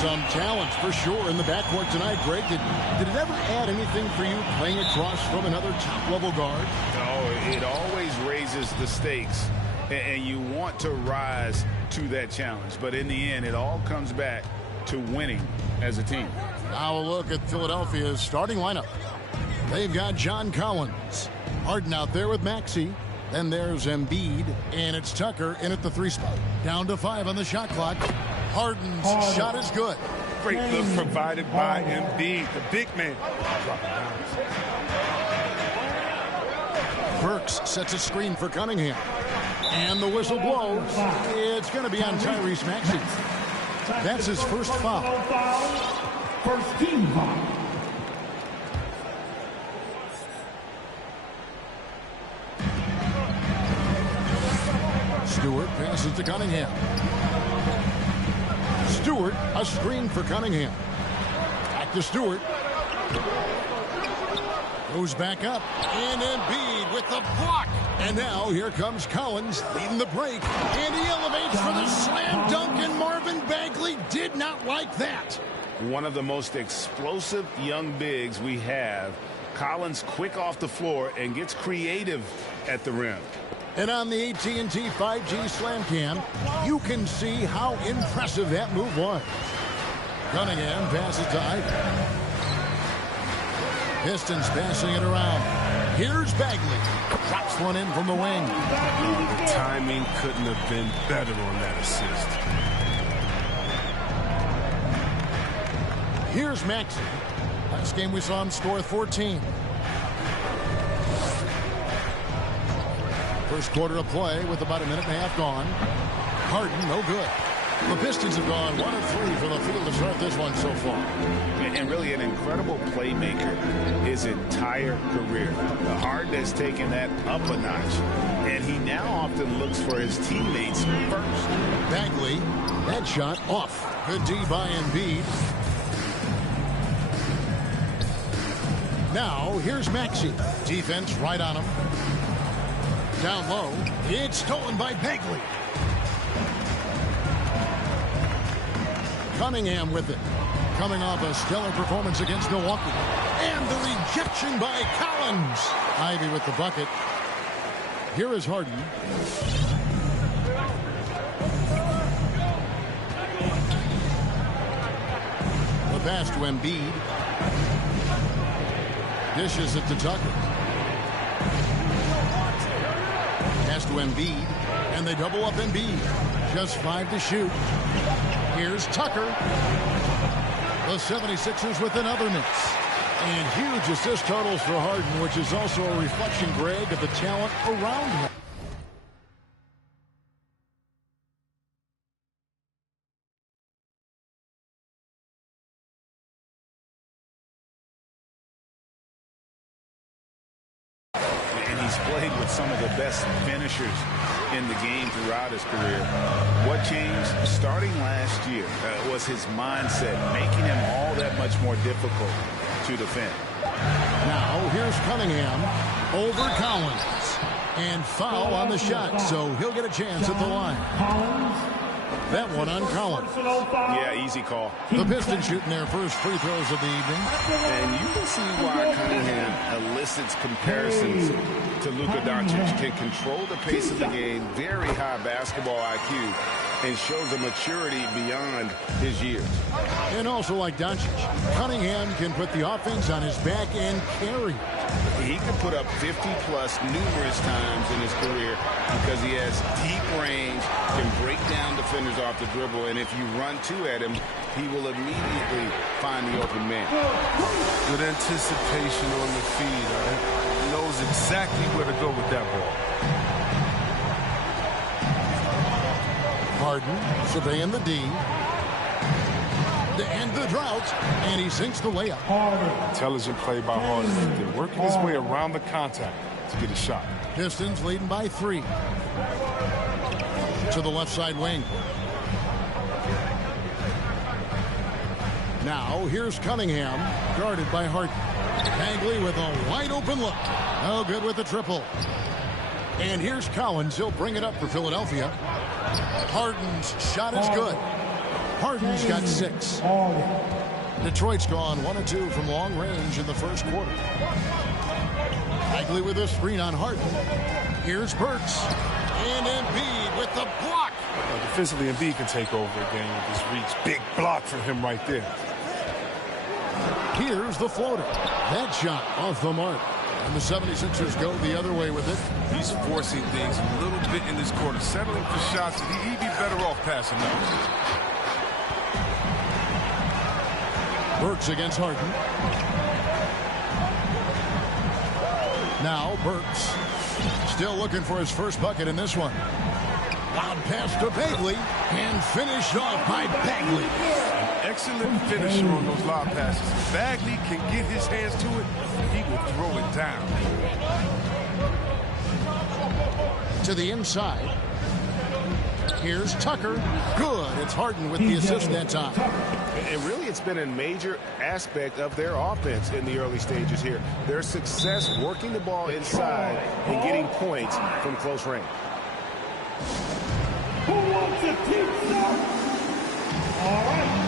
Some talent for sure in the backcourt tonight, Greg. Did it ever add anything for you playing across from another top-level guard? Oh, it always raises the stakes, and you want to rise to that challenge. But in the end, it all comes back to winning as a team. Now a look at Philadelphia's starting lineup. They've got John Collins, Harden out there with Maxey. Then there's Embiid, and it's Tucker in at the 3 spot. Down to 5 on the shot clock. Harden's shot is good. Great look provided by Embiid, the big man. Burks sets a screen for Cunningham. And the whistle blows. It's going to be on Tyrese Maxey. That's his first foul. First team foul. Stewart passes to Cunningham. Stewart, a screen for Cunningham. Back to Stewart. Goes back up. And Embiid with the block. And now here comes Collins leading the break. And he elevates for the slam dunk. And Marvin Bagley did not like that. One of the most explosive young bigs we have. Collins quick off the floor and gets creative at the rim. And on the AT&T 5G Slam Cam, you can see how impressive that move was. Cunningham passes to Ivey. Pistons passing it around. Here's Bagley. Drops one in from the wing. The timing couldn't have been better on that assist. Here's Maxey. Last game we saw him score 14. First quarter of play with about a minute and a half gone. Harden, no good. The Pistons have gone 1 of 3 from the field to start this one so far. And really an incredible playmaker his entire career. Harden has taken that up a notch, and he now often looks for his teammates first. Bagley, that shot off. Good D by Embiid. Now, here's Maxey. Defense right on him. Down low. It's stolen by Bagley. Cunningham with it. Coming off a stellar performance against Milwaukee. And the rejection by Collins. Ivey with the bucket. Here is Harden. The pass to Embiid. Dishes it to Tucker. Pass to Embiid. And they double up Embiid. Just 5 to shoot. Here's Tucker. The 76ers with another miss. And huge assist totals for Harden, which is also a reflection, Greg, of the talent around him. And he's played with some of the best finishers in the game throughout his career. What changed starting last year was his mindset, making him all that much more difficult to defend. Now here's Cunningham over Collins. And foul on the shot, so he'll get a chance at the line. That one on Collins. Yeah, easy call. The Pistons shooting their first free throws of the evening. And you can see why Cunningham elicits comparisons to Luka Doncic. Can control the pace of the game, very high basketball IQ, and shows a maturity beyond his years. And also like Doncic, Cunningham can put the offense on his back and carry. He can put up 50-plus numerous times in his career because he has deep range, can break down defenders off the dribble, and if you run 2 at him, he will immediately find the open man. Good anticipation on the feed, right? He knows exactly where to go with that ball. Harden surveying the D. To end the drought, and he sinks the layup. Intelligent play by Harden. They're working his way around the contact to get a shot. Pistons leading by 3. To the left side wing. Now here's Cunningham, guarded by Harden. Bagley with a wide open look. No good with the triple. And here's Collins. He'll bring it up for Philadelphia. Harden's shot is good. Harden's got 6. Detroit's gone 1 of 2 from long range in the first quarter. Bagley with a screen on Harden. Here's Burks. And Embiid with the block. Defensively, Embiid can take over a game with his reach. Big block for him right there. Here's the floater. That shot off the mark. And the 76ers go the other way with it. He's forcing things a little bit in this quarter, settling for shots that he'd be better off passing those. Burks against Harden. Now Burks still looking for his first bucket in this one. Loud pass to Bagley and finished off by Bagley. An excellent finisher on those lob passes. If Bagley can get his hands to it, he will throw it down. To the inside. Here's Tucker. Good. It's Harden with the assist that time. And really, it's been a major aspect of their offense in the early stages here. Their success working the ball inside and getting points from close range. Who wants a team start? All right.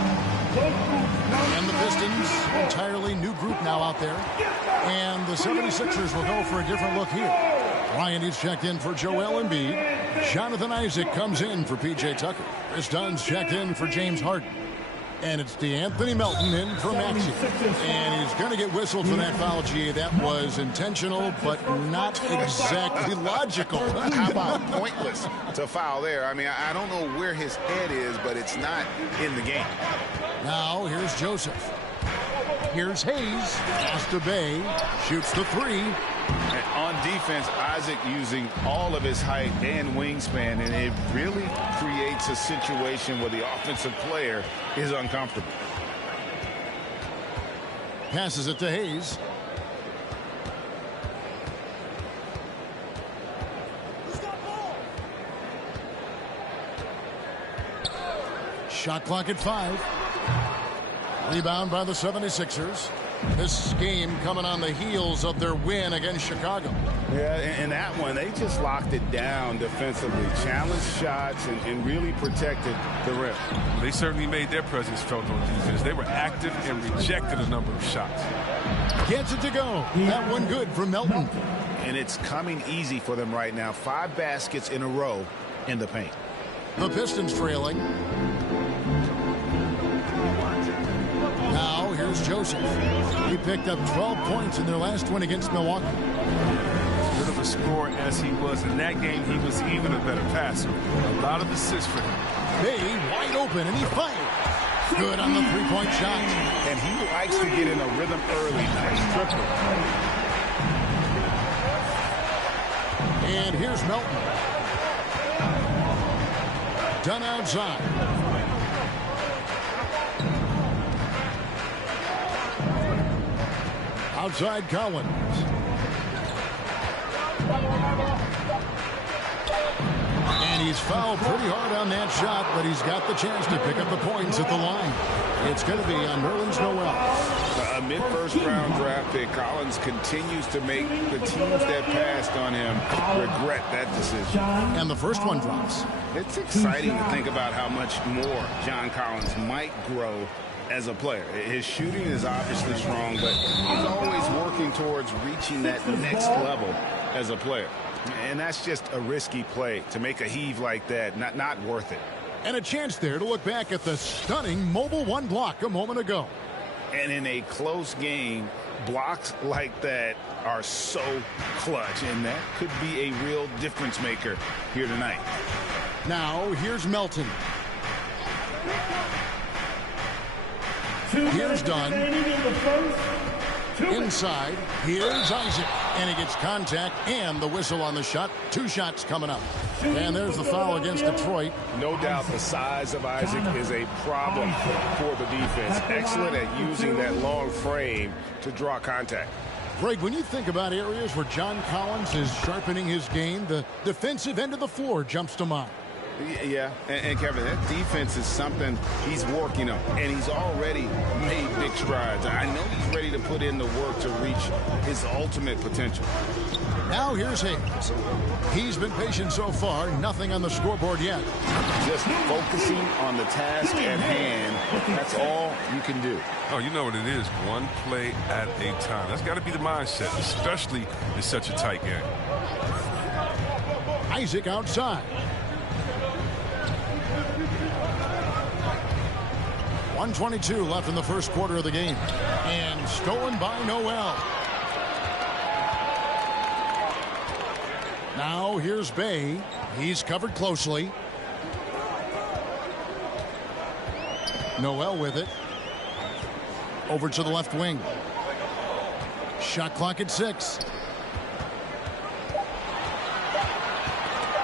And the Pistons, entirely new group now out there. And the 76ers will go for a different look here. Ryan is checked in for Joel Embiid. Jonathan Isaac comes in for P.J. Tucker. Chris Dunn's checked in for James Harden. And it's DeAnthony Melton in for Maxey. And he's going to get whistled for that foul, G. That was intentional, but not exactly logical. How about pointless to foul there? I mean, I don't know where his head is, but it's not in the game. Now, here's Joseph. Here's Hayes. Pass to Bay. Shoots the 3. And on defense, Isaac using all of his height and wingspan, and it really creates a situation where the offensive player is uncomfortable. Passes it to Hayes. Shot clock at 5. Rebound by the 76ers. This game coming on the heels of their win against Chicago. Yeah, and that one, they just locked it down defensively. Challenged shots and really protected the rim. They certainly made their presence felt on defense. They were active and rejected a number of shots. Gets it to go. That one good from Melton. And it's coming easy for them right now. 5 baskets in a row in the paint. The Pistons trailing. Now, here's Joseph. He picked up 12 points in their last one against Milwaukee. As good of a scorer as he was in that game, he was even a better passer. A lot of assists for him. Bay wide open, and he fired. Good on the three-point shot. And he likes to get in a rhythm early. Nice triple. And here's Melton. Done outside. Outside Collins. And he's fouled pretty hard on that shot, but he's got the chance to pick up the points at the line. It's going to be on Nerlens Noel. A mid-first-round draft pick. Collins continues to make the teams that passed on him regret that decision. And the first one drops. It's exciting to think about how much more John Collins might grow as a player. His shooting is obviously strong, but he's always working towards reaching that next level as a player. And that's just a risky play. To make a heave like that, not worth it. And a chance there to look back at the stunning Mobile One block a moment ago. And in a close game, blocks like that are so clutch, and that could be a real difference maker here tonight. Now, here's Melton. Here's Dunn. Inside, here's Isaac. And he gets contact and the whistle on the shot. 2 shots coming up. And there's the foul against Detroit. No doubt the size of Isaac is a problem for the defense. Excellent at using that long frame to draw contact. Greg, when you think about areas where John Collins is sharpening his game, the defensive end of the floor jumps to mind. Yeah, and Kevin, that defense is something he's working on, and he's already made big strides. I know he's ready to put in the work to reach his ultimate potential. Now here's Hayes. He's been patient so far. Nothing on the scoreboard yet. Just focusing on the task at hand. That's all you can do. Oh, you know what it is. One play at a time. That's got to be the mindset, especially in such a tight game. Isaac outside. 1:22 left in the first quarter of the game. And stolen by Noel. Now here's Bay. He's covered closely. Noel with it. Over to the left wing. Shot clock at 6.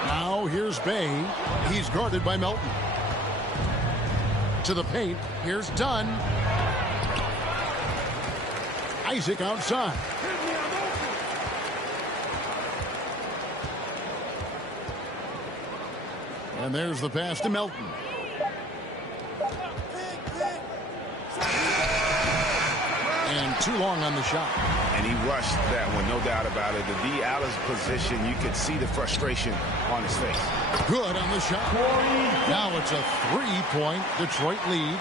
Now here's Bay. He's guarded by Melton. To the paint. Here's Dunn. Isaac outside. And there's the pass to Melton. And too long on the shot. And he rushed that one, no doubt about it. To be out of position, you could see the frustration on his face. Good on the shot. Now it's a 3-point Detroit lead.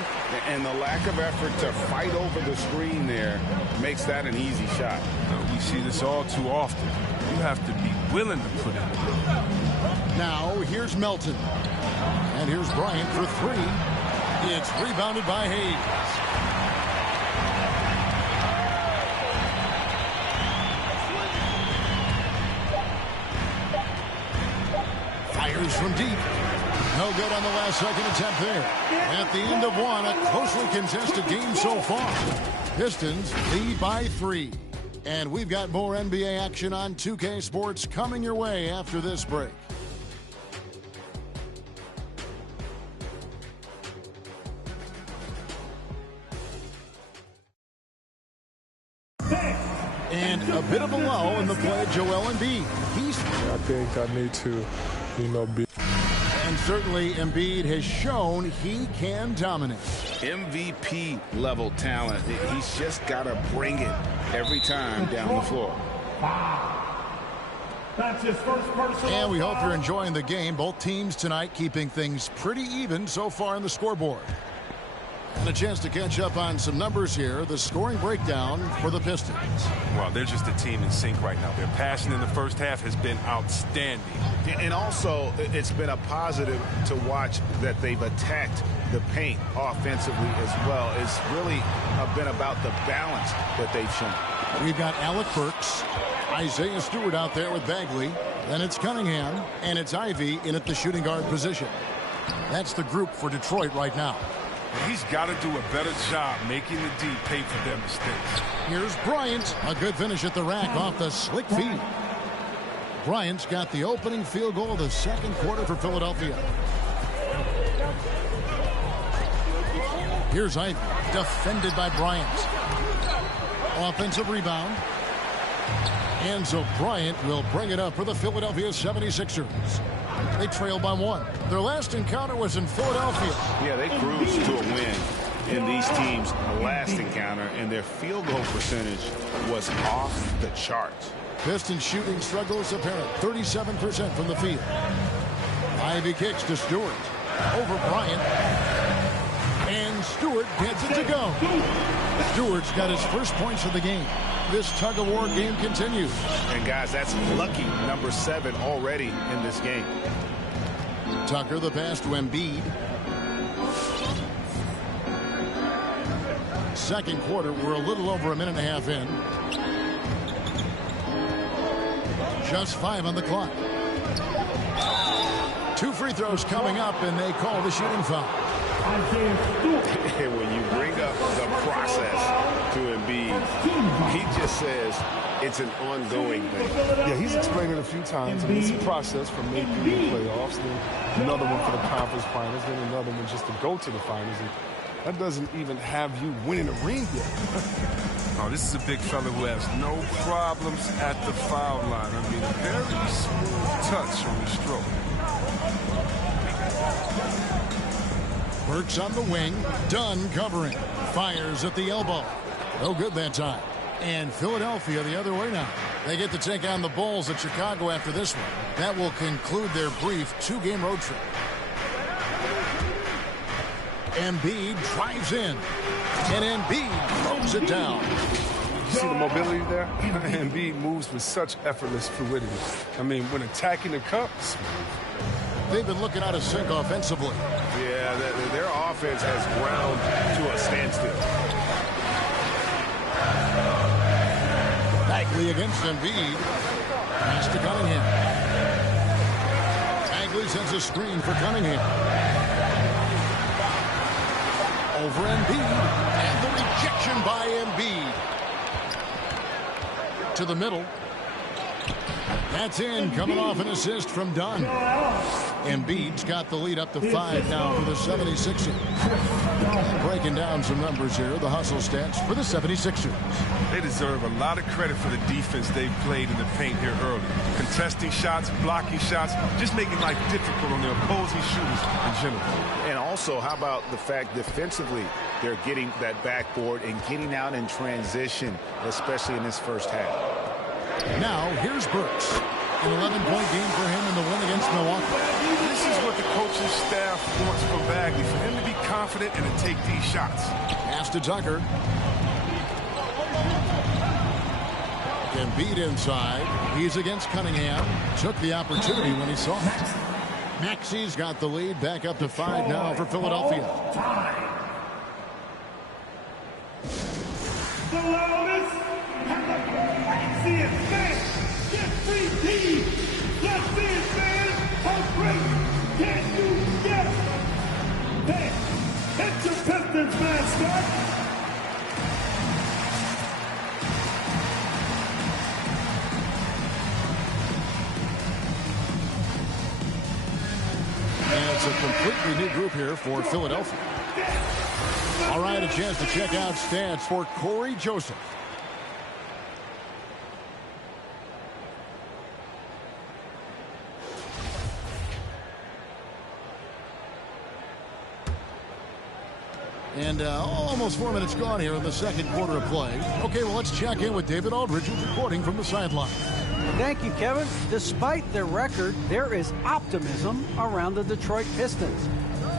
And the lack of effort to fight over the screen there makes that an easy shot. We see this all too often. You have to be willing to put in the work. Now here's Melton. And here's Bryant for 3. It's rebounded by Hayes. Fires from deep. No good on the last second attempt there. At the end of one, a closely contested game so far. Pistons lead by 3. And we've got more NBA action on 2K Sports coming your way after this break. And a bit of a lull in the play of Joel Embiid. I think I need to, be. And certainly Embiid has shown he can dominate. MVP level talent. He's just got to bring it every time down the floor. That's his first personal. And we hope you're enjoying the game. Both teams tonight keeping things pretty even so far in the scoreboard. And a chance to catch up on some numbers here. The scoring breakdown for the Pistons. Well, they're just a team in sync right now. Their passing in the first half has been outstanding. And also, it's been a positive to watch that they've attacked the paint offensively as well. It's really been about the balance that they've shown. We've got Alec Burks, Isaiah Stewart out there with Bagley. Then it's Cunningham, and it's Ivy in at the shooting guard position. That's the group for Detroit right now. He's got to do a better job making the D pay for their mistakes. Here's Bryant. A good finish at the rack off the slick feed. Bryant's got the opening field goal of the second quarter for Philadelphia. Here's Ivy, defended by Bryant. Offensive rebound. And so Bryant will bring it up for the Philadelphia 76ers. They trail by 1. Their last encounter was in Philadelphia. Yeah, they cruised to a win in these teams' last encounter, and their field goal percentage was off the charts. Pistons shooting struggles apparent. 37% from the field. Ivy kicks to Stewart. Over Bryant. And Stewart gets it to go. Stewart's got his first points of the game. This tug-of-war game continues. And, guys, that's lucky number 7 already in this game. Tucker, the pass to Embiid. Second quarter, we're a little over a minute and a half in. Just 5 on the clock. 2 free throws coming up, and they call the shooting foul. When you bring up the process to Embiid, he just says it's an ongoing thing. Yeah, he's explained it a few times. It's a process from making the playoffs, then another one for the conference finals, then another one just to go to the finals. And that doesn't even have you winning a ring yet. Oh, this is a big fella who has no problems at the foul line. I mean, a very smooth touch on the stroke. Burks on the wing. Dunn covering. Fires at the elbow. No good that time. And Philadelphia the other way now. They get to take on the Bulls at Chicago after this one. That will conclude their brief 2-game road trip. Embiid drives in. And Embiid throws it down. You see the mobility there? Embiid moves with such effortless fluidity. I mean, when attacking the cup, they've been looking out of sync offensively. Yeah, their offense has ground to a standstill. Bagley against Embiid. Pass to Cunningham. Bagley sends a screen for Cunningham. Over Embiid. And the rejection by Embiid. To the middle. That's in, coming off an assist from Dunn. Embiid's got the lead up to 5 now for the 76ers. Breaking down some numbers here, the hustle stats for the 76ers. They deserve a lot of credit for the defense they've played in the paint here early. Contesting shots, blocking shots, just making life difficult on the opposing shooters in general. And also, how about the fact defensively, they're getting that backboard and getting out in transition, especially in this first half. Now, here's Burks. An 11-point game for him in the win against Milwaukee. This is what the coaching staff wants from Bagley, for him to be confident and to take these shots. Pass to Tucker. Embiid inside. He's against Cunningham. Took the opportunity when he saw it. Maxi's got the lead. Back up to 5 now for Philadelphia. The loudest and the craziest fans. Get free team. Let's see it, fans. How great can you get? Hey, it's your Pistons mascot. And it's a completely new group here for Philadelphia. All right, a chance to check out stats for Corey Joseph. And almost 4 minutes gone here in the second quarter of play. Okay, well, let's check in with David Aldridge, who's reporting from the sideline. Thank you, Kevin. Despite their record, there is optimism around the Detroit Pistons.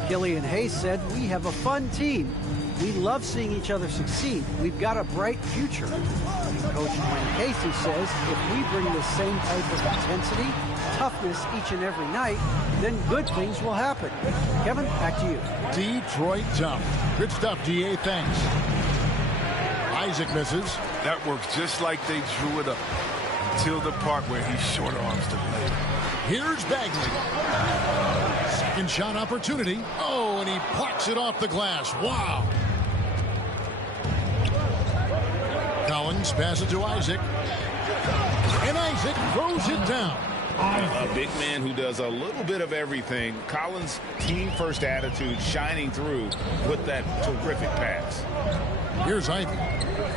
Killian Hayes said, "We have a fun team. We love seeing each other succeed. We've got a bright future." And Coach Dwayne Casey says, "If we bring the same type of intensity, toughness each and every night, then good things will happen." Kevin, back to you. Detroit tough. Good stuff, DA. Thanks. Isaac misses. That works just like they drew it up, until the part where he short arms the blade. Here's Bagley. Second shot opportunity. Oh, and he plucks it off the glass. Wow. Collins passes to Isaac. And Isaac throws it down. A big man who does a little bit of everything. Collins' team-first attitude shining through with that terrific pass. Here's Ivy.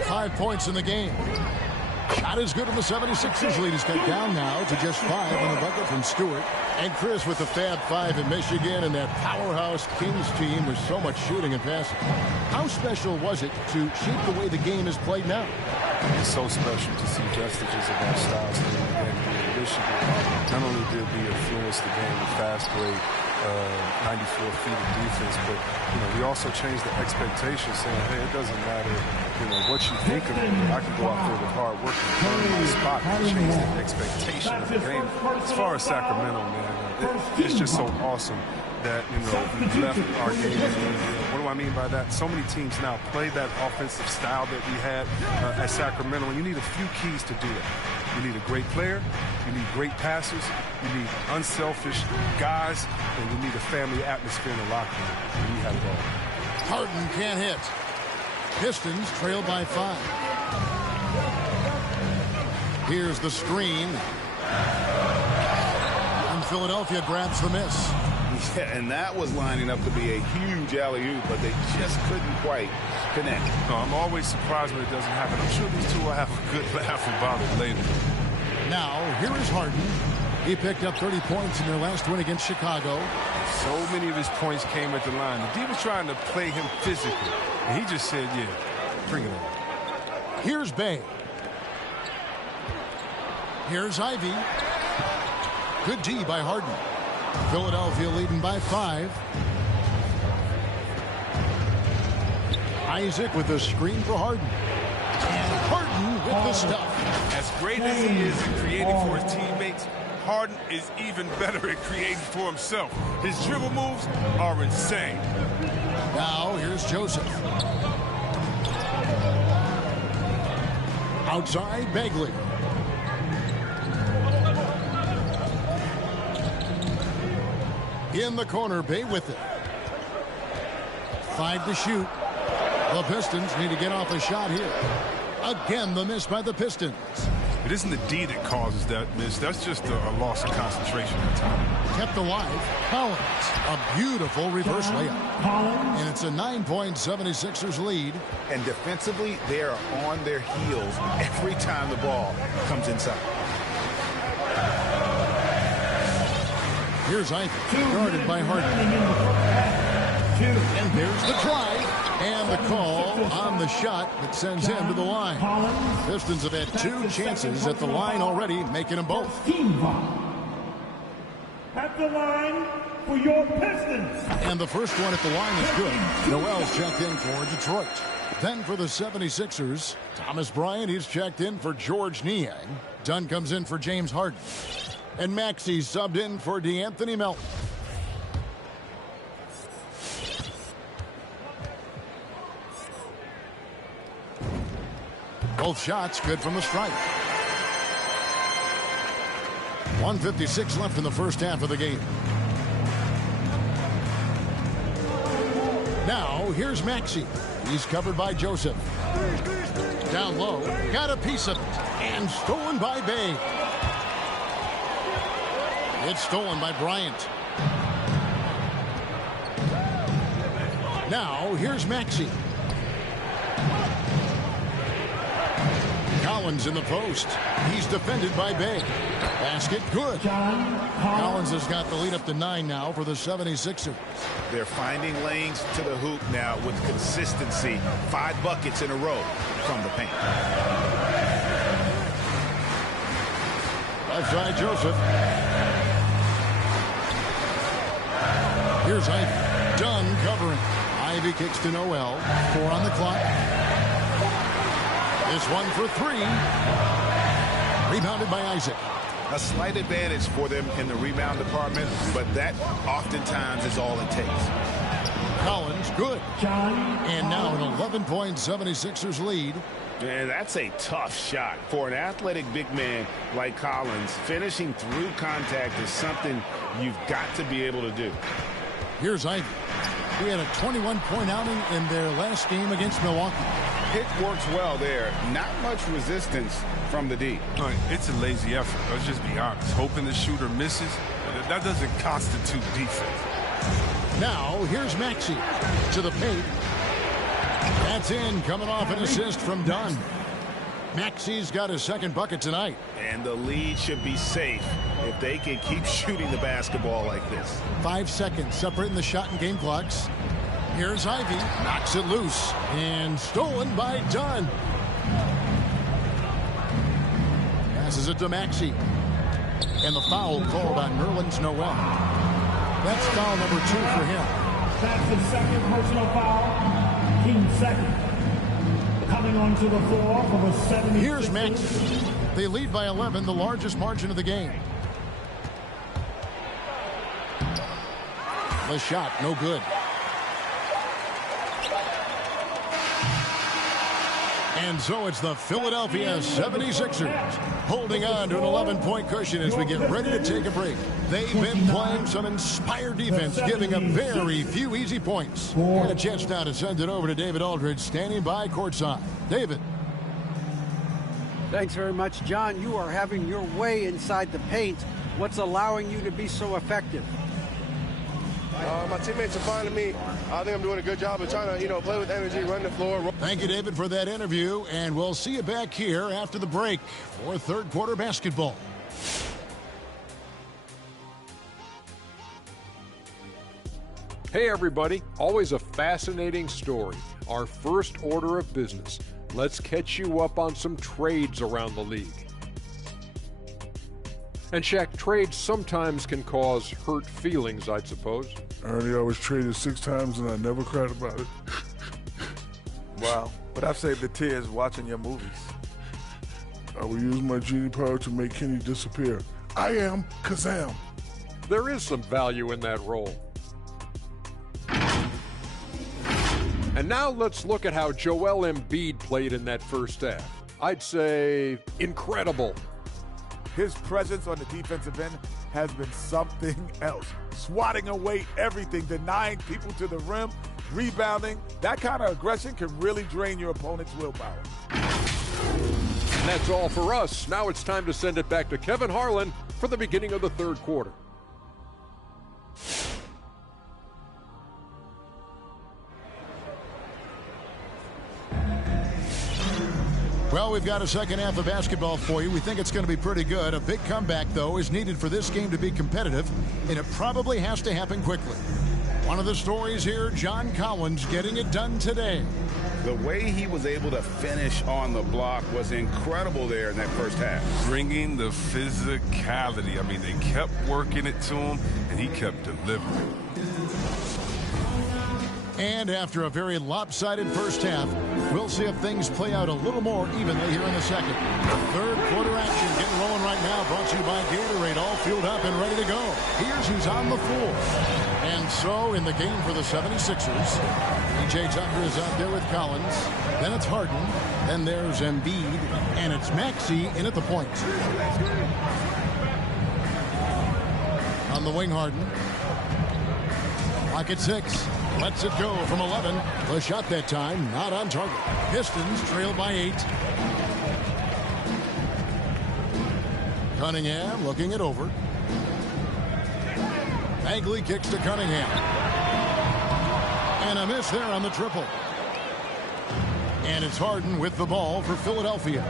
5 points in the game. Shot is good, and the 76ers lead is cut down now to just 5 on the bucket from Stewart. And Chris with the Fab 5 in Michigan and that powerhouse Kings team with so much shooting and passing. How special was it to shape the way the game is played now? It's so special to see vestiges of our styles in the game in Michigan. Not only did we influence the game with fast break, 94 feet of defense, but we also changed the expectation, saying, hey, it doesn't matter what you think of me. I can go out there with hard work and burn my spot and change the expectation of the game. As far as Sacramento, man, it's just so awesome that we left our game. What do I mean by that? So many teams now play that offensive style that we had at Sacramento, and you need a few keys to do that. You need a great player, you need great passers, you need unselfish guys, and you need a family atmosphere in the locker room. And we have it all. Harden can't hit. Pistons trail by 5. Here's the screen. And Philadelphia grabs the miss. Yeah, and that was lining up to be a huge alley-oop, but they just couldn't quite connect. No, I'm always surprised when it doesn't happen. I'm sure these two will have a good laugh about it later. Now, here is Harden. He picked up 30 points in their last win against Chicago. So many of his points came at the line. The D was trying to play him physically, and he just said, yeah, bring it on. Here's Bay. Here's Ivy. Good D by Harden. Philadelphia leading by 5. Isaac with the screen for Harden. And Harden with the stuff. As great as he is in creating for his teammates, Harden is even better at creating for himself. His dribble moves are insane. Now here's Joseph. Outside, Bagley. In the corner, Bay with it. 5 to shoot. The Pistons need to get off a shot here. Again, the miss by the Pistons. It isn't the D that causes that miss. That's just a loss of concentration at time. Kept alive. Collins. A beautiful reverse layup. And it's a 9-point 76ers lead. And defensively, they are on their heels every time the ball comes inside. Here's Ivy, guarded by Harden. And there's the drive. And the call on the shot that sends him to the line. Pistons have had 2 chances at the line already, making them both. At the line for your Pistons. And the first one at the line is good. Noel's checked in for Detroit. Then for the 76ers, Thomas Bryant, he's checked in for George Niang. Dunn comes in for James Harden. And Maxey subbed in for DeAnthony Melton. Both shots good from the stripe. 1:56 left in the first half of the game. Now here's Maxey. He's covered by Joseph. Down low, got a piece of it, and stolen by Bay. It's stolen by Bryant. Now here's Maxey. Collins in the post. He's defended by Bay. Basket good. Collins has got the lead up to 9 now for the 76ers. They're finding lanes to the hoop now with consistency. 5 buckets in a row from the paint. Left side, Joseph. Here's Ivy. Dunn covering. Ivy kicks to Noel. 4 on the clock. This one for 3. Rebounded by Isaac. A slight advantage for them in the rebound department, but that oftentimes is all it takes. Collins, good. And now an 11-point 76ers lead. Man, that's a tough shot. For an athletic big man like Collins, finishing through contact is something you've got to be able to do. Here's Ivy. He had a 21-point outing in their last game against Milwaukee. It works well there. Not much resistance from the D. It's a lazy effort. Let's just be honest. Hoping the shooter misses, that doesn't constitute defense. Now, here's Maxey to the paint. That's in, coming off an assist from Dunn. Maxey's got his second bucket tonight. And the lead should be safe if they can keep shooting the basketball like this. 5 seconds separating the shot and game clocks. Here's Ivy, knocks it loose, and stolen by Dunn. Passes it to Maxey. And the foul called on Nerlens Noel. That's foul number 2 for him. That's the second personal foul. Team second. Coming onto the floor for the 76ers. Here's Maxey. They lead by 11, the largest margin of the game. The shot, no good. And so it's the Philadelphia 76ers holding on to an 11-point cushion as we get ready to take a break. They've been playing some inspired defense, giving up very few easy points. And a chance now to send it over to David Aldridge, standing by courtside. David. Thanks very much, John. You are having your way inside the paint. What's allowing you to be so effective? My teammates are finding me. I think I'm doing a good job of trying to, play with energy, run the floor. Thank you, David, for that interview, and we'll see you back here after the break for third quarter basketball. Hey, everybody. Always a fascinating story. Our first order of business. Let's catch you up on some trades around the league. And Shaq, trades sometimes can cause hurt feelings, I'd suppose. Ernie, I was traded 6 times and I never cried about it. Wow. But I've saved the tears watching your movies. I will use my genie power to make Kenny disappear. I am Kazam. There is some value in that role. And now let's look at how Joel Embiid played in that first half. I'd say incredible. His presence on the defensive end has been something else. Swatting away everything, denying people to the rim, rebounding. That kind of aggression can really drain your opponent's willpower. And that's all for us. Now it's time to send it back to Kevin Harlan for the beginning of the third quarter. Well, we've got a second half of basketball for you. We think it's going to be pretty good. A big comeback, though, is needed for this game to be competitive, and it probably has to happen quickly. One of the stories here, John Collins getting it done today. The way he was able to finish on the block was incredible there in that first half. Bringing the physicality. I mean, they kept working it to him, and he kept delivering. And after a very lopsided first half, we'll see if things play out a little more evenly here in the second. Third quarter action getting rolling right now, brought to you by Gatorade, all fueled up and ready to go. Here's who's on the floor. And so in the game for the 76ers, PJ Tucker is out there with Collins. Then it's Harden. Then there's Embiid. And it's Maxey in at the point. On the wing, Harden. Clock at 6. Lets it go from 11. The shot that time, not on target. Pistons trail by 8. Cunningham looking it over. Bagley kicks to Cunningham. And a miss there on the triple. And it's Harden with the ball for Philadelphia.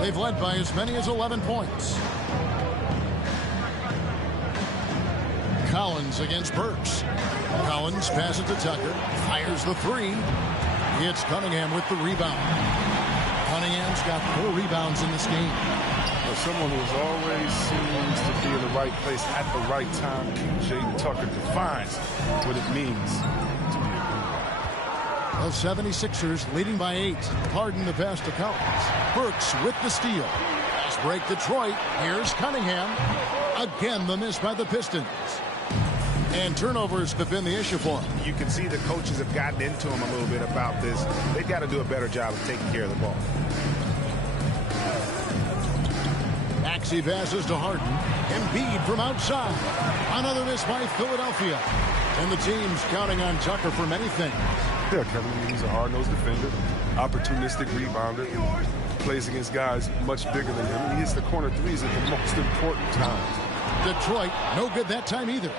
They've led by as many as 11 points. Collins against Burks. Collins passes to Tucker. Fires the 3. It's Cunningham with the rebound. Cunningham's got 4 rebounds in this game. Someone who always seems to be in the right place at the right time. PJ Tucker defines what it means to be a good guy. The 76ers leading by 8. Harden the pass to Collins. Burks with the steal. Fast break Detroit. Here's Cunningham. Again the miss by the Pistons. And turnovers have been the issue for him. You can see the coaches have gotten into him a little bit about this. They've got to do a better job of taking care of the ball. Maxey passes to Harden. Embiid from outside. Another miss by Philadelphia. And the team's counting on Tucker for many things. Yeah, Kevin, he's a hard-nosed defender, opportunistic rebounder, plays against guys much bigger than him. He hits the corner threes at the most important times. Detroit, no good that time either.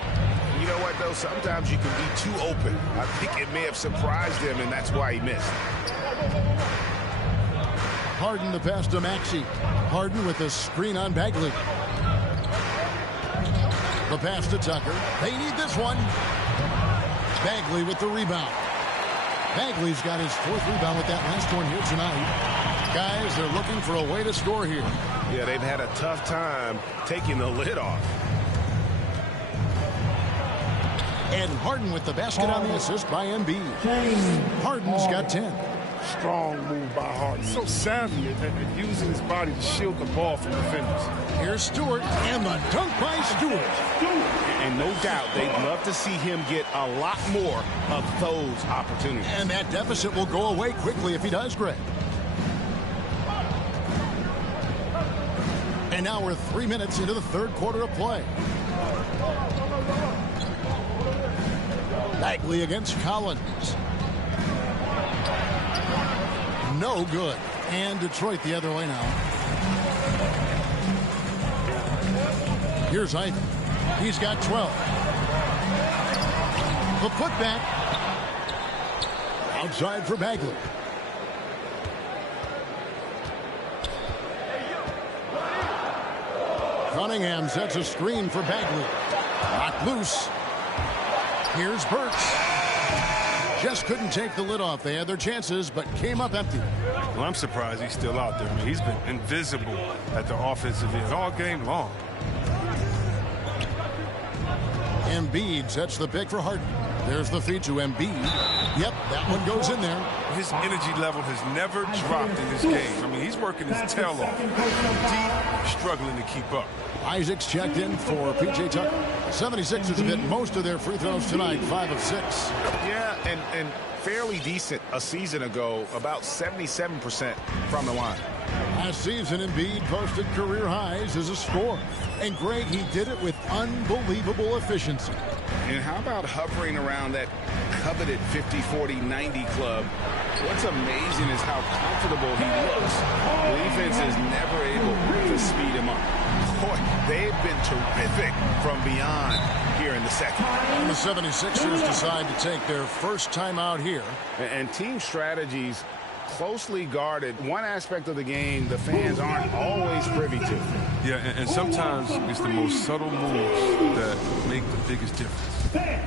You know what, though? Sometimes you can be too open. I think it may have surprised him, and that's why he missed. Harden the pass to Maxey. Harden with a screen on Bagley. The pass to Tucker. They need this one. Bagley with the rebound. Bagley's got his 4th rebound with that last one here tonight. Guys, they're looking for a way to score here. Yeah, they've had a tough time taking the lid off. And Harden with the basket on the assist by Embiid. Harden's got 10. Strong move by Harden. So savvy at using his body to shield the ball from defenders. Here's Stewart, and the dunk by Stewart. And no doubt they'd love to see him get a lot more of those opportunities. And that deficit will go away quickly if he does, Greg. And now we're 3 minutes into the third quarter of play. Bagley against Collins. No good. And Detroit the other way now. Here's Ivan. He's got 12. The putback. Outside for Bagley. Cunningham sets a screen for Bagley. Knocked loose. Here's Burks. just couldn't take the lid off. They had their chances, but came up empty. Well, I'm surprised he's still out there. I mean, he's been invisible at the offensive end all game long. Embiid sets the pick for Harden. There's the feed to Embiid. Yep, that one goes in there. His energy level has never dropped in this game. I mean, he's working his tail off. Deep, struggling to keep up. Isaac's checked in for P.J. Tucker. The 76ers have hit most of their free throws tonight, 5 of 6. Yeah, and fairly decent a season ago, about 77% from the line. Last season, Embiid posted career highs as a scorer. And Greg, he did it with unbelievable efficiency. And how about hovering around that coveted 50-40-90 club? What's amazing is how comfortable he looks. The defense is never able to speed him up. Boy, they've been terrific from beyond here in the second. And the 76ers decide to take their first time out here. And team strategies closely guarded. One aspect of the game the fans aren't always privy to. Yeah, and sometimes it's the most subtle moves that make the biggest difference. Hey,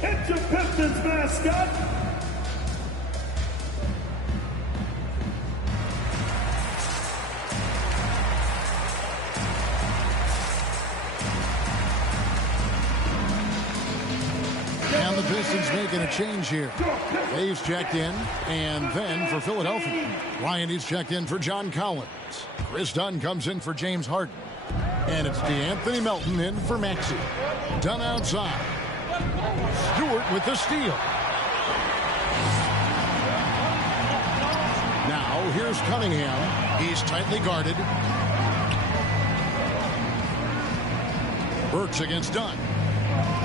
it's your Pistons mascot. And the Pistons making a change here. Dave's checked in, and then for Philadelphia, Ryan is checked in for John Collins. Chris Dunn comes in for James Harden. And it's DeAnthony Melton in for Maxey. Dunn outside. Stewart with the steal. Now here's Cunningham. He's tightly guarded. Burks against Dunn.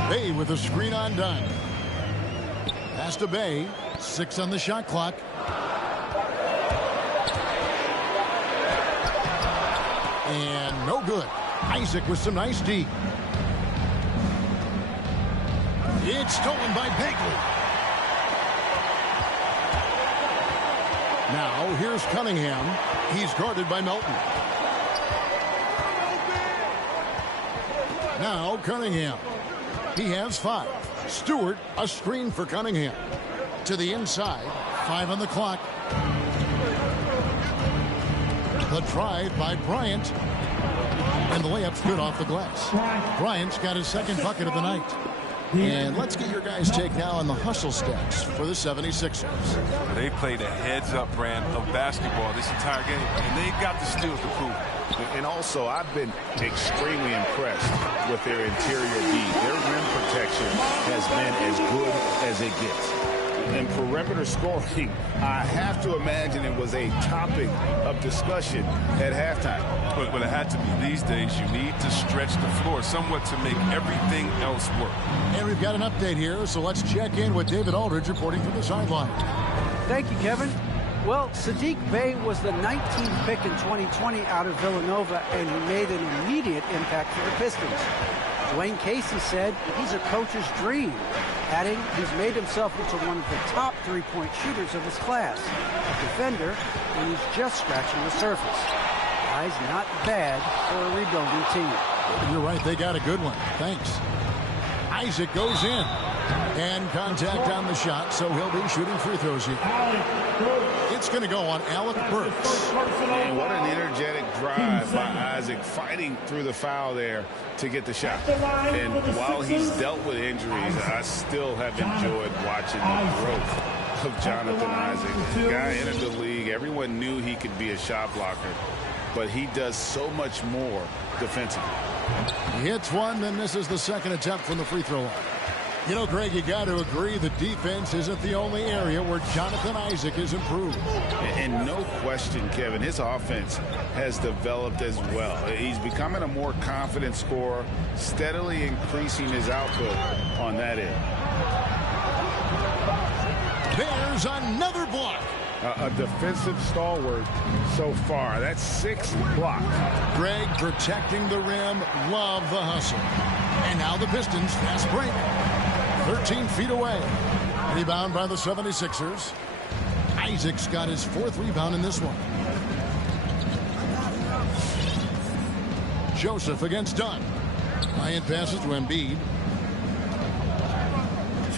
Bay with a screen on Dunn. Pass to Bay. 6 on the shot clock. And no good. Isaac with some nice D. It's stolen by Bagley. Now here's Cunningham. He's guarded by Melton. Now Cunningham. He has 5. Stewart, a screen for Cunningham. To the inside. 5 on the clock. The drive by Bryant. And the layup's good off the glass. Bryant's got his second bucket of the night. And let's get your guys' take now on the hustle stats for the 76ers. They played a heads-up brand of basketball this entire game, and they've got the skills to prove it. And also, I've been extremely impressed with their interior D. Their rim protection has been as good as it gets. And perimeter scoring, I have to imagine it was a topic of discussion at halftime. But it had to be. These days, you need to stretch the floor somewhat to make everything else work. And we've got an update here, so let's check in with David Aldridge reporting from the sideline. Thank you, Kevin. Well, Sadiq Bey was the 19th pick in 2020 out of Villanova, and he made an immediate impact for the Pistons. Dwayne Casey said he's a coach's dream, adding he's made himself into one of the top three-point shooters of his class, a defender, and he's just scratching the surface. Guy's not bad for a rebuilding team. You're right, they got a good one. Thanks. Isaac goes in. And contact on the shot, so he'll be shooting free throws here. It's going to go on Alec Burks. And what an energetic drive by Isaac, fighting through the foul there to get the shot. And while he's dealt with injuries, I still have enjoyed watching the growth of Jonathan Isaac. The guy entered the league. Everyone knew he could be a shot blocker, but he does so much more defensively. He hits one, then misses the second attempt from the free throw line. You know, Greg, you got to agree the defense isn't the only area where Jonathan Isaac has improved. And no question, Kevin, his offense has developed as well. He's becoming a more confident scorer, steadily increasing his output on that end. There's another block. A defensive stalwart so far. That's 6 blocks. Greg protecting the rim. Love the hustle. And now the Pistons fast break. 13 feet away. Rebound by the 76ers. Isaac's got his 4th rebound in this one. Joseph against Dunn. Bryant passes to Embiid.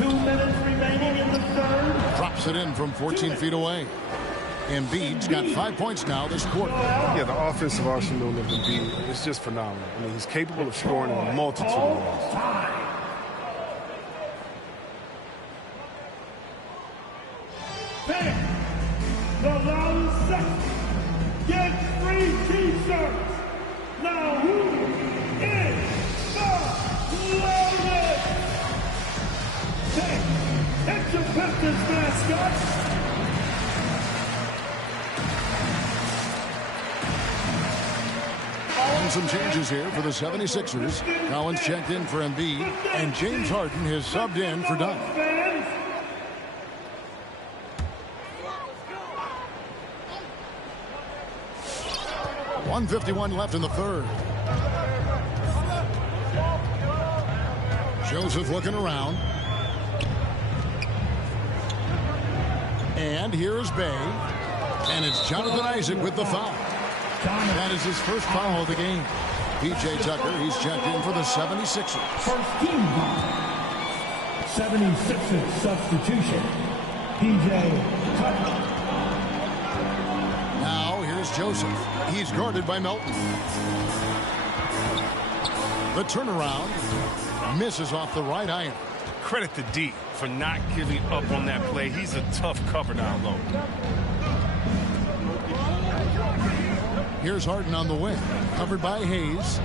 2 minutes remaining in the third. Drops it in from 14 feet away. Embiid's got 5 points now this quarter. Yeah, the offensive arsenal of Embiid is just phenomenal. I mean, he's capable of scoring in a multitude of ways. The loudest second. Get free t-shirts. Now who is the loudest? Hey, it's your Pistons mascot. And some changes here for the 76ers. Collins checked in for Embiid, and James Harden has subbed in for Dunn. 1:51 left in the third. Joseph looking around. And here's Bay. And it's Jonathan Isaac with the foul. That is his first foul of the game. P.J. Tucker, he's checked in for the 76ers. First team foul. 76ers substitution. P.J. Tucker. Now here's Joseph. He's guarded by Melton. The turnaround misses off the right iron. Credit to D for not giving up on that play. He's a tough cover down low. Here's Harden on the wing, covered by Hayes.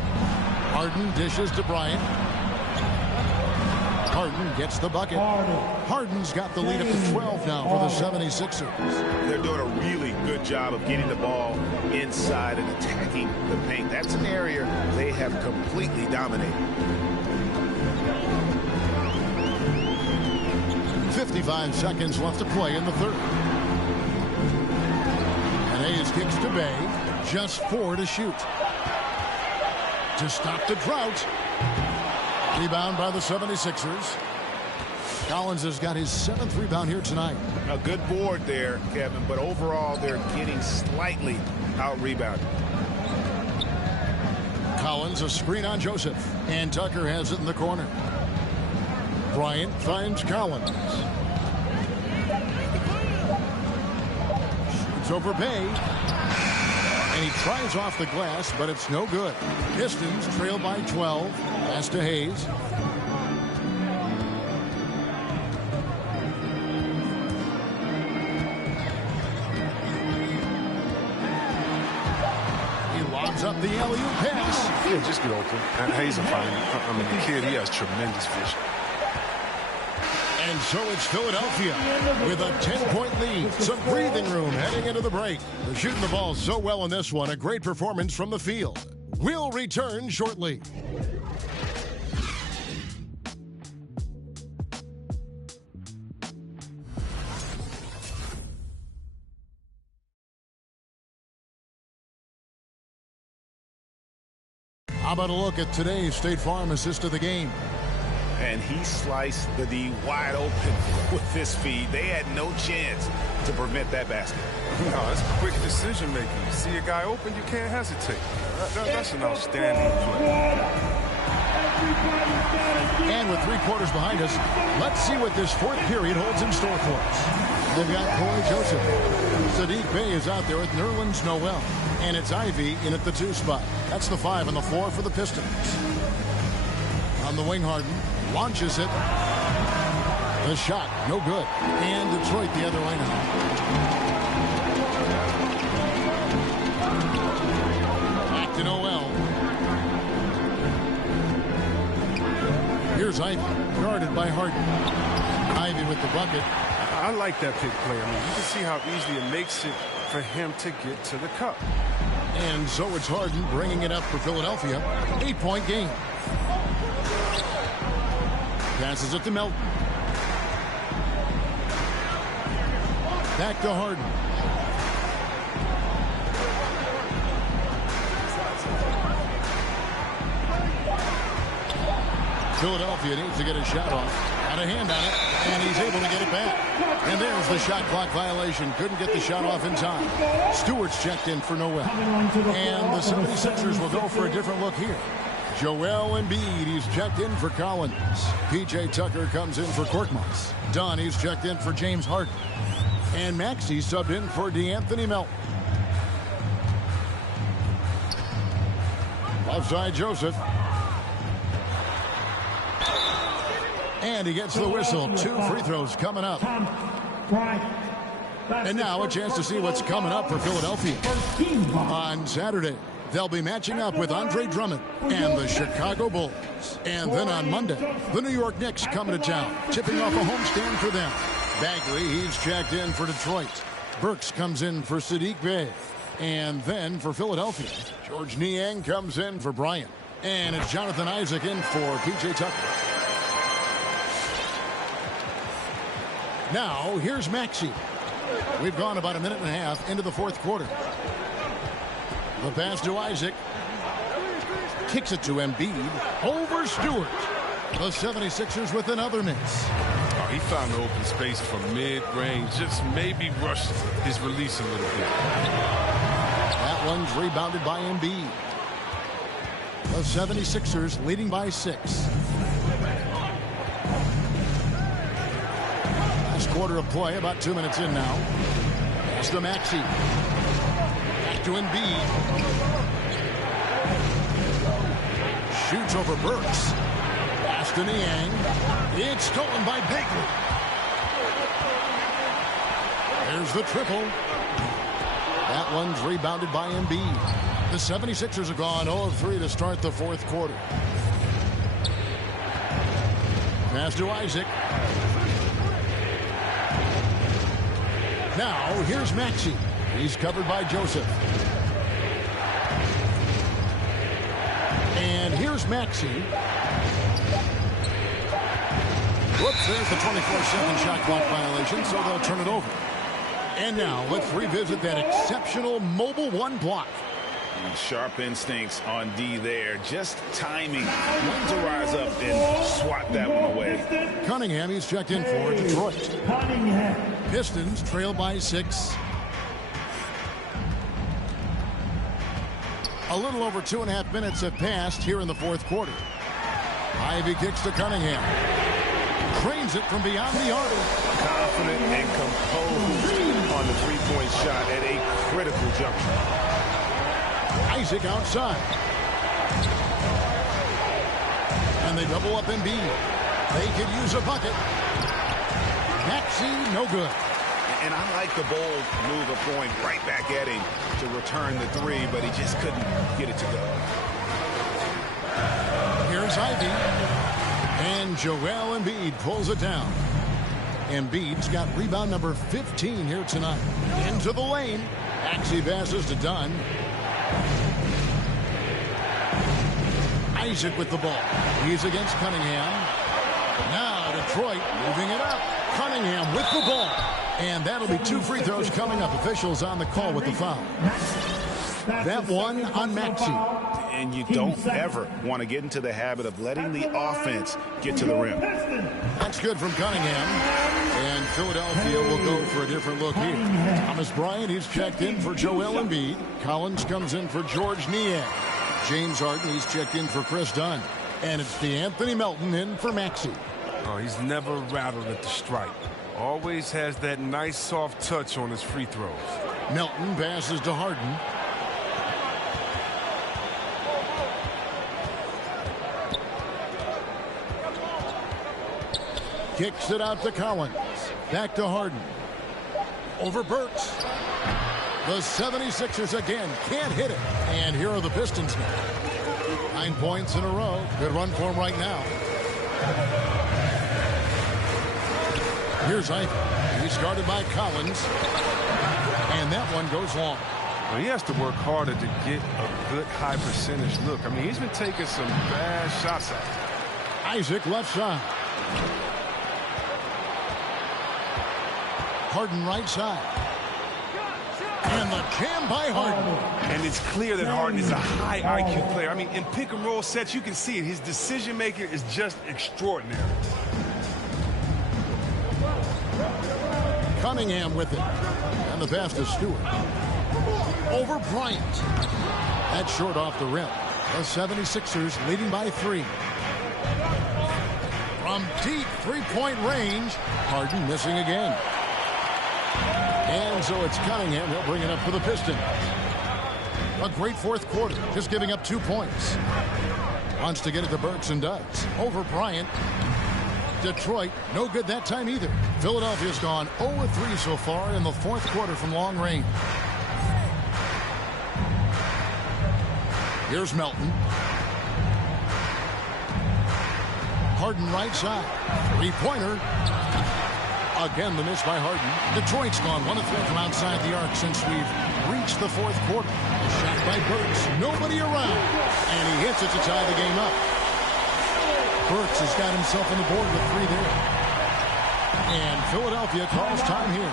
Harden dishes to Bryant. Harden gets the bucket. Harden's got the lead up to 12 now for the 76ers. They're doing a really good job of getting the ball inside and attacking the paint. That's an area they have completely dominated. 55 seconds left to play in the third. And Hayes kicks to Bay. Just 4 to shoot. To stop the drought. Rebound by the 76ers. Collins has got his 7th rebound here tonight. A good board there, Kevin, but overall they're getting slightly out-rebounded. Collins, a screen on Joseph. And Tucker has it in the corner. Bryant finds Collins. Shoots over Bay. And he tries off the glass, but it's no good. Pistons trail by 12. Pass to Hayes. He lobs up the alley-oop pass. Yeah, just get open. Hayes will find it. I mean, the kid, he has tremendous vision. And so it's Philadelphia with a 10-point lead. Some breathing room heading into the break. They're shooting the ball so well in this one. A great performance from the field. We'll return shortly. How about a look at today's State Farm assist of the game? And he sliced the D wide open with this feed. They had no chance to prevent that basket. No, it's quick decision making. You see a guy open, you can't hesitate. That's an outstanding play. And with 3 quarters behind us, let's see what this 4th period holds in store for us. They've got Corey Joseph. Sadiq Bey is out there with Nerlens Noel. And it's Ivy in at the 2 spot. That's the 5 and the 4 for the Pistons. On the wing, Harden launches it. The shot, no good. And Detroit the other way now. Back to Noel. Here's Ivy, guarded by Harden. Ivy with the bucket. I like that pick play. I mean, you can see how easily it makes it for him to get to the cup. And so it's Harden bringing it up for Philadelphia. 8-point game. Passes it to Melton. Back to Harden. Philadelphia needs to get a shot off. Got a hand on it, and he's able to get it back. And there's the shot clock violation. Couldn't get the shot off in time. Stewart's checked in for Noel. And the 76ers will go for a different look here. Joel Embiid, he's checked in for Collins. P.J. Tucker comes in for Korkmaz. Dunn, he's checked in for James Harden. And Maxey subbed in for DeAnthony Melton. Offside Joseph. And he gets the whistle. 2 free throws coming up. And now a chance to see what's coming up for Philadelphia. On Saturday, they'll be matching up with Andre Drummond and the Chicago Bulls. And then on Monday, the New York Knicks coming to town, tipping off a homestand for them. Bagley, he's checked in for Detroit. Burks comes in for Sadiq Bey. And then for Philadelphia, George Niang comes in for Bryant. And it's Jonathan Isaac in for P.J. Tucker. Now, here's Maxey. We've gone about a minute and a half into the fourth quarter. The pass to Isaac. Kicks it to Embiid. Over Stewart. The 76ers with another miss. Oh, he found the open space from mid-range. Just maybe rush his release a little bit. That one's rebounded by Embiid. The 76ers leading by 6. Last quarter of play, about 2 minutes in now. Pass to Maxey. Back to Embiid. Shoots over Burks. Pass to Niang. It's stolen by Bagley. There's the triple. That one's rebounded by Embiid. The 76ers have gone 0 of 3 to start the fourth quarter. Pass to Isaac. Now, here's Maxey. He's covered by Joseph. And here's Maxey. Whoops, there's the 24-second shot clock violation, so they'll turn it over. And now, let's revisit that exceptional mobile 1 block. Sharp instincts on D there. Just timing when to rise up and swat that one away. Cunningham, he's checked in for Detroit. Pistons trail by 6. A little over 2.5 minutes have passed here in the fourth quarter. Ivy kicks to Cunningham. Cranes it from beyond the arc. Confident and composed on the three-point shot at a critical juncture. Isaac outside. And they double up Embiid. They could use a bucket. Maxey, no good. And I like the bold move of going right back at him to return the 3, but he just couldn't get it to go. Here's Ivy. And Joel Embiid pulls it down. Embiid's got rebound number 15 here tonight. Into the lane. Maxey passes to Dunn. Isaac with the ball. He's against Cunningham. Now Detroit moving it up. Cunningham with the ball. And that'll be 2 free throws coming up. Officials on the call with the foul. That one on Maxey. And you don't ever want to get into the habit of letting the offense get to the rim. That's good from Cunningham. And Philadelphia will go for a different look here. Thomas Bryant, he's checked in for Joel Embiid. Collins comes in for George Niang. James Harden, he's checked in for Chris Dunn. And it's DeAnthony Melton in for Maxey. Oh, he's never rattled at the stripe. Always has that nice soft touch on his free throws. Melton passes to Harden. Kicks it out to Collins. Back to Harden. Over Burks. The 76ers again can't hit it. And here are the Pistons now. 9 points in a row. Good run for him right now. Here's Ivy. He's guarded by Collins. And that one goes long. Well, he has to work harder to get a good high percentage look. I mean, he's been taking some bad shots at him. Isaac left side. Harden right side. And the jam by Harden. And it's clear that Harden is a high IQ player. I mean, in pick and roll sets, you can see it. His decision making is just extraordinary. Cunningham with it. And the pass to Stewart. Over Bryant. That's short off the rim. The 76ers leading by 3. From deep three-point range, Harden missing again. And so it's Cunningham. He'll bring it up for the Pistons. A great fourth quarter, just giving up 2 points. Wants to get it to Burks and does. Over Bryant. Detroit, no good that time either. Philadelphia's gone 0-3 so far in the fourth quarter from long range. Here's Melton. Harden right side. Three-pointer. Again, the miss by Harden. Detroit's gone 1-3 from outside the arc since we've reached the fourth quarter. A shot by Burks. Nobody around. And he hits it to tie the game up. Burks has got himself on the board with 3 there. And Philadelphia calls time here.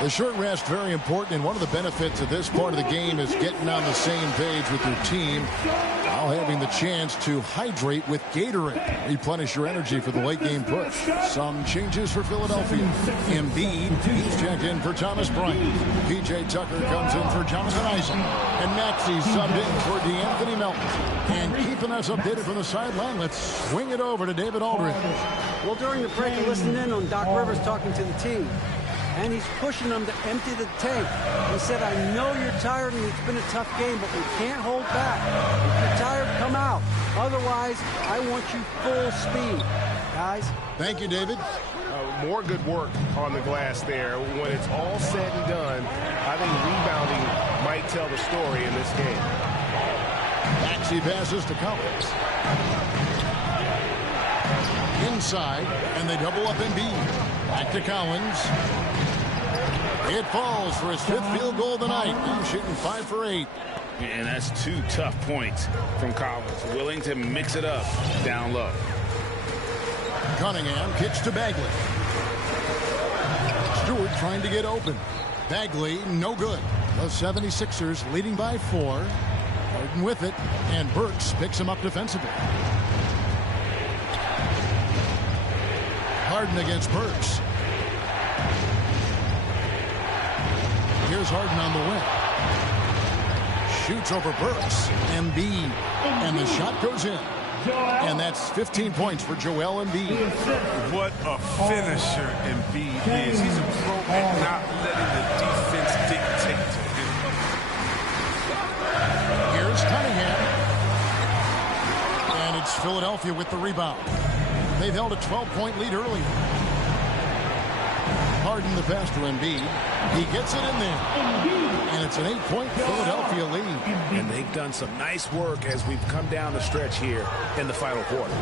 The short rest, very important, and one of the benefits of this part of the game is getting on the same page with your team while having the chance to hydrate with Gatorade. Replenish your energy for the late game push. Some changes for Philadelphia. Embiid, he's checked in for Thomas Bryant. PJ Tucker comes in for Jonathan Isaac. And Maxey subbed in for DeAnthony Melton. And keeping us updated from the sideline, let's swing it over to David Aldridge. Well, during the break, I listened in on Doc Rivers talking to the team. And he's pushing them to empty the tank. He said, I know you're tired and it's been a tough game, but we can't hold back. If you're tired, come out. Otherwise, I want you full speed. Guys. Thank you, David. More good work on the glass there. When it's all said and done, I think rebounding might tell the story in this game. Maxey passes to Collins. Inside, and they double up Embiid. Back to Collins. It falls for his 5th field goal of the night. He's shooting 5 for 8. And that's 2 tough points from Collins. Willing to mix it up down low. Cunningham kicks to Bagley. Stewart trying to get open. Bagley, no good. The 76ers leading by 4. Harden with it, and Burks picks him up defensively. Harden against Burks. Here's Harden on the wing. Shoots over Burks. Embiid. And the shot goes in. And that's 15 points for Joel Embiid. What a finisher Embiid is. He's a pro at not letting the defense dictate to him. Here's Cunningham. And it's Philadelphia with the rebound. They've held a 12-point lead earlier. Harden the pass to Embiid. He gets it in there. And it's an 8-point Philadelphia lead. And they've done some nice work as we've come down the stretch here in the final quarter.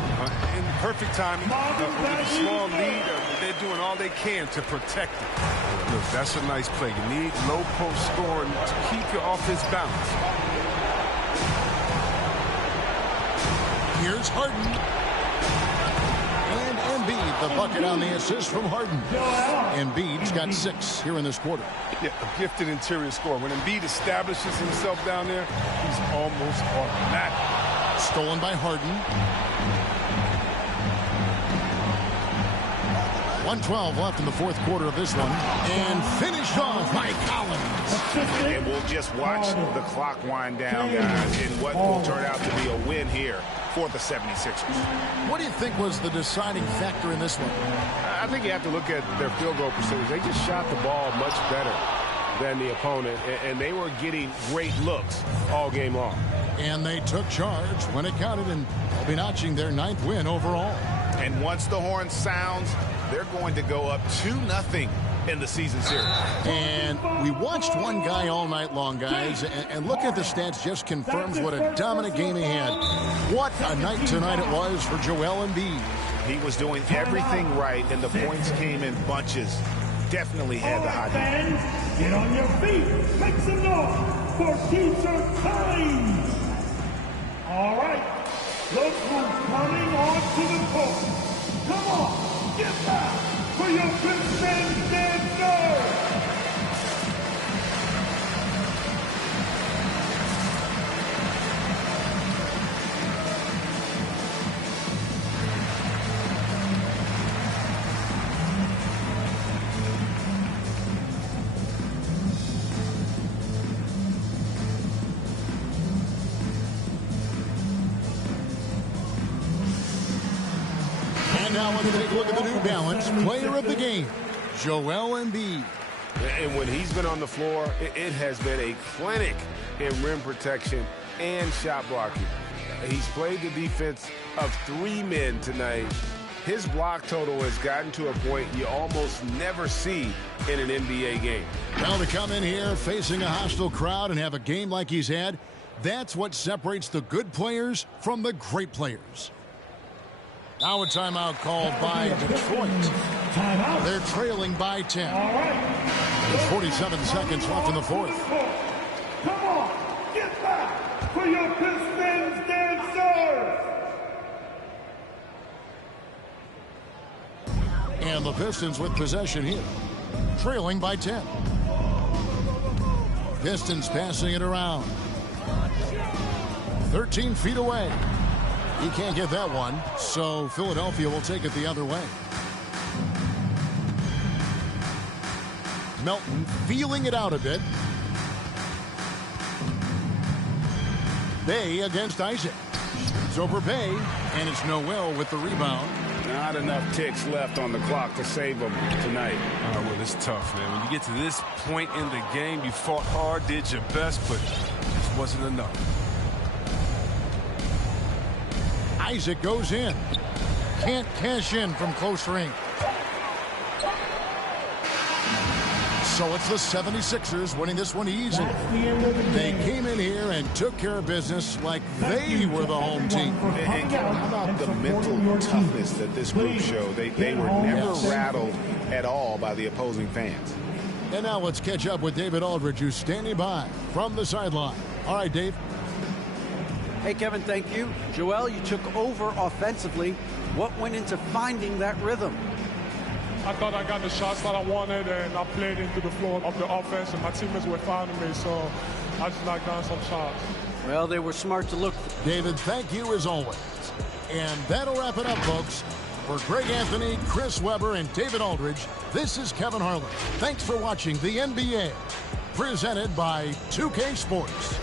In perfect timing, with a small lead, they're doing all they can to protect it. Look, that's a nice play. You need low post scoring to keep your offense balanced. Here's Harden. And Embiid, the bucket on the assist from Harden. Embiid's got 6 here in this quarter. Yeah, a gifted interior scorer. When Embiid establishes himself down there, he's almost automatic. Stolen by Harden. 1:12 left in the fourth quarter of this one. And finished off by Collins. And we'll just watch the clock wind down, guys, in what will turn out to be a win here for the 76ers. What do you think was the deciding factor in this one? I think you have to look at their field goal percentage. They just shot the ball much better than the opponent, and they were getting great looks all game long. And they took charge when it counted, and they'll be notching their 9th win overall. And once the horn sounds, they're going to go up 2-0 in the season series. And we watched one guy all night long, guys, and looking at the stats just confirms what a dominant game he had. What a night tonight it was for Joel Embiid. He was doing everything right, and the points came in bunches. Definitely had the hot hand. Get on your feet. Make some noise for Teacher Collins. All right. Look who's coming onto the court. Come on. Get back for your Christmas dancer. now let's take a look at the New Balance Player of the Game, Joel Embiid. And when he's been on the floor, it has been a clinic in rim protection and shot blocking. He's played the defense of 3 men tonight. His block total has gotten to a point you almost never see in an NBA game. Well, to come in here facing a hostile crowd and have a game like he's had, that's what separates the good players from the great players. Now a timeout called by Detroit. They're trailing by 10. There's 47 seconds left in the fourth. Come on, get back for your Pistons dancers! And the Pistons with possession here, trailing by 10. Pistons passing it around. 13 feet away. He can't get that one, so Philadelphia will take it the other way. Melton feeling it out a bit. Bay against Isaac. It's over Bay, and it's Noel with the rebound. Not enough ticks left on the clock to save them tonight. Well, it's tough, man. When you get to this point in the game, you fought hard, did your best, but it just wasn't enough. Isaac goes in. Can't cash in from close range. So it's the 76ers winning this one easy. They came in here and took care of business like they were the home team. And how about the mental toughness that this group showed? They were never rattled at all by the opposing fans. And now let's catch up with David Aldridge, who's standing by from the sideline. All right, Dave. Hey, Kevin, thank you. Joel, you took over offensively. What went into finding that rhythm? I thought I got the shots that I wanted, and I played into the floor of the offense, and my teammates were finding me, so I just knocked down some shots. Well, they were smart to look. David, thank you as always. And that'll wrap it up, folks. For Greg Anthony, Chris Webber, and David Aldridge, this is Kevin Harlan. Thanks for watching the NBA, presented by 2K Sports.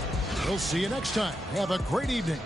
We'll see you next time. Have a great evening.